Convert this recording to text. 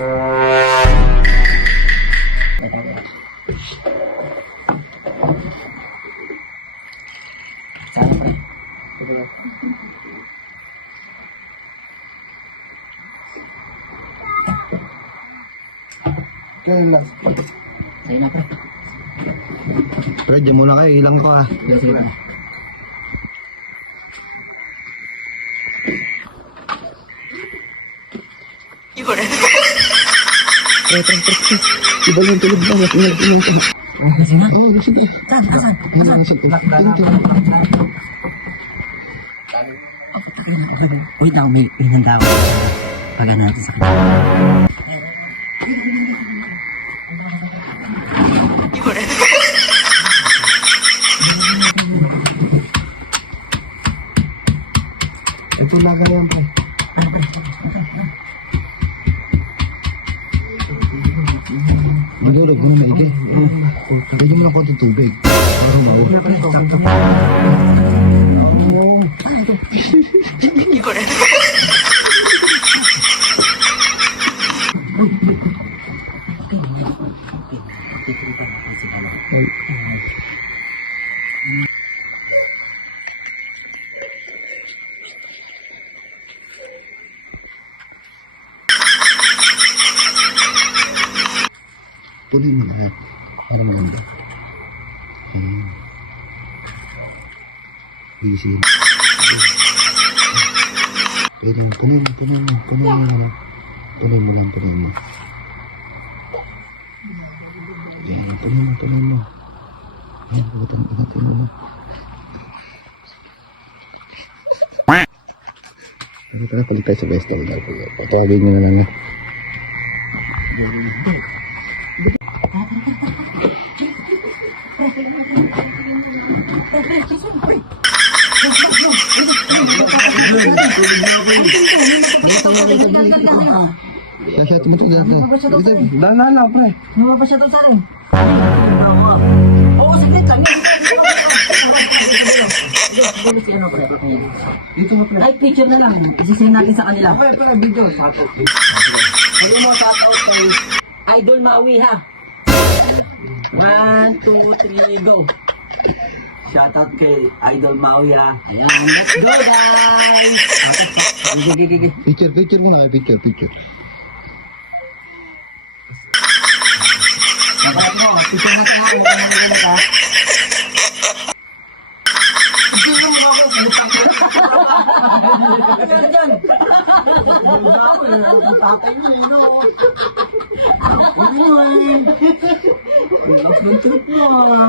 Kaya lang. Sa'yo na pre. Pero dyan muna kayo, ilang ko ah. Sige pre. Iba yung tulog na, ilang tulog. Sige na. Oo, sige. Saan? Saan? Nasa Wait na, may pinandawa. Pagana natin sa kanya. Ito laga yan po. Bilurag mo maigi. Pwede mo lang konting tubig. Parang ako. Tuloy mo na. Parang ganda. Busy. Pwede lang. Tuloy mo. Tuloy mo lang. Tuloy mo. Ayan, tuloy mo. Ayan, ulitin mo. Ano ka na palit tayo sa Western daw. Patawagin nyo na lang. Siya, tumitig natin. Dala lang, pre. Lumabas siya doon sa akin. Oo, saglit lang. Dito na, pre. Ay, picture na lang. Isisend natin sa kanila. Pre, video. Sato. Sabi mo, shoutout kay Idol Maui ha. 1, 2, 3, go. Shoutout kay Idol Maui ha. Ayan, let's go guys. Gigi. Picture muna. Picture. Nabalat mo, picture natin ha. Mukha na narinig ha. Picture mo ako. Picture dyan. Ano mo eh? Ang trip mo ah.